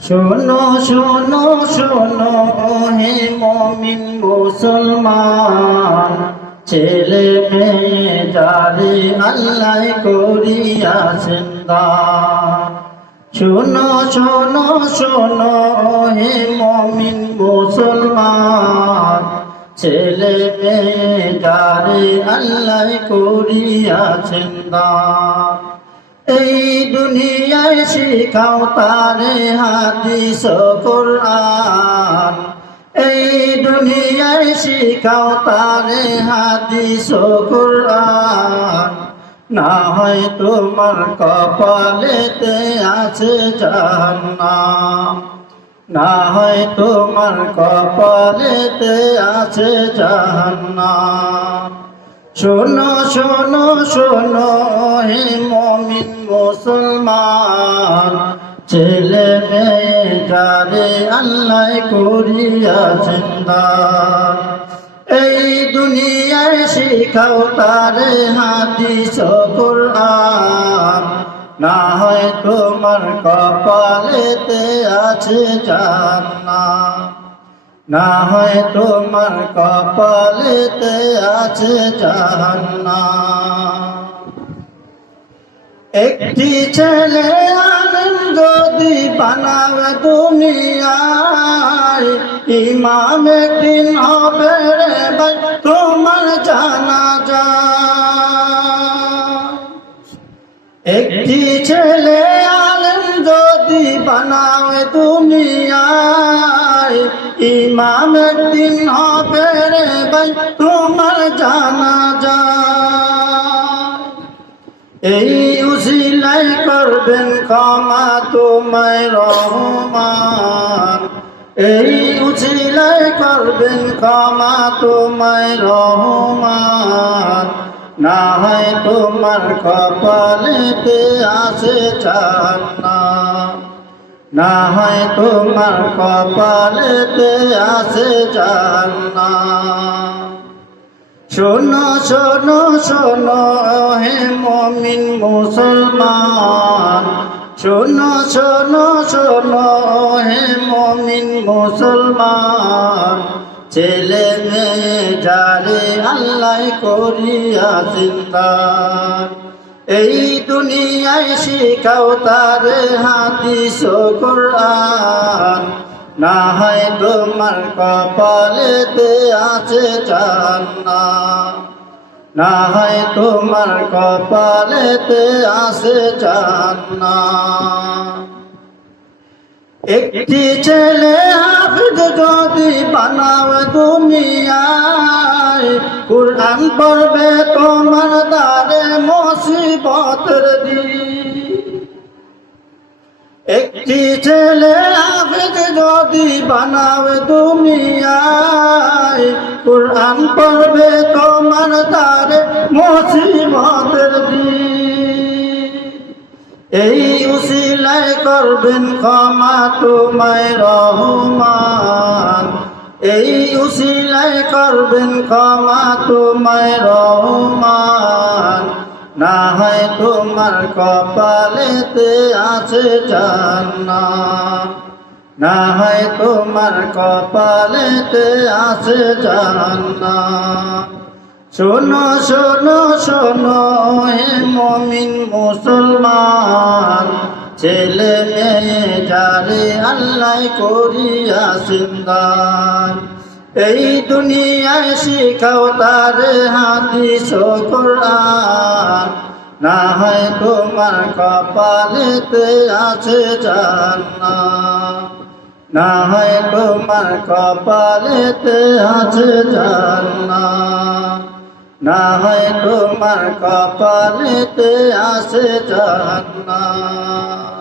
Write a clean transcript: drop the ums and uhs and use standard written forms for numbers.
শোনো শোনো শোনো হে মুমিন মুসলমান, ছেলে মেয়ে যারে আল্লাহ করিয়াছেন দান। শোনো শোনো শোনো হে মুমিন মুসলমান, ছেলে মেয়ে যারে আল্লাহ করিয়াছেন দান। এই দুনিয়ায় শিখাও তারে হাদিস ও কুরআন, এই দুনিয়ায় শিখাও তারে হাদিস ও কুরআন। না হয় তোমার কপালেতে আছে জাহান্নাম, না হয় তোমার কপালেতে আছে জাহান্নাম। শোনো শোনো শোনো হে মুমিন মুসলমান, ছেলে মেয়ে যারে আল্লাহ করিয়াছেন দান। এই দুনিয়ায় শিখাও তারে হাদিস ও কুরআন, না হয় তোমার কপালেতে আছে জান্নাত, না হয় তোমার কপালেতে আছে জাহান্নাম। একটি ছেলে আলেম যদি বানাবে দুনিয়ায়, ইমাম একদিন হবে রে ভাই তোমার জানাজা। একটি ছেলে আলেম যদি বানাবে দুনিয়ায়, ইমাম একদিন হবে রে ভাই তোমার জানাজা। এই উসিলাই করবেন ক্ষমা তোমায় রহমান, এই উসিলাই করবেন ক্ষমা তোমায় রহমান। না হয় তোমার কপালেতে আছে জান্নাত, না হয় তোমার কপালেতে আছে জান্নাত। শোনো শোনো শোনো হে মুমিন মুসলমান, শোনো শোনো শোনো হে মুমিন মুসলমান, ছেলে মেয়ে যারে আল্লাহ করিয়াছেন দান। এই দুনিয়ায় শিখাও তারে হাদিস ও কুরআন, না হয় তোমার কপালেতে আছে জান্নাত, না হয় তোমার কপালেতে আছে জান্নাত। একটি ছেলে হাফিজ যদি বানাও দুনিয়ায়, কুরআন পড়বে তোমার দ্বারে মুসিবতের দিন। একটি ছেলে হাফিজ যদি বানাও দুনিয়ায়, কুরআন পড়বে তোমার দ্বারে মুসিবতের দিন। এই উসিলাই করবেন ক্ষমা তোমায় রহমান, এই উসিলাই করবেন ক্ষমা তোমায় রহমান। না হয় তোমার কপালেতে আছে জান্নাত, না হয় তোমার কপালেতে আছে জান্নাত। শোনো শোনো শোনো হে মুমিন মুসলমান, ছেলে মেয়ে যারে আল্লাহ করিয়াছেন দান। এই দুনিয়ায় শিখাও তারে হাদিস ও কুরআন, না হয় তোমার কপালেতে আছে জান্নাত, না হয় তোমার কপালেতে আছে জান্নাত, না হয় তোমার কপালেতে আছে জান্নাত।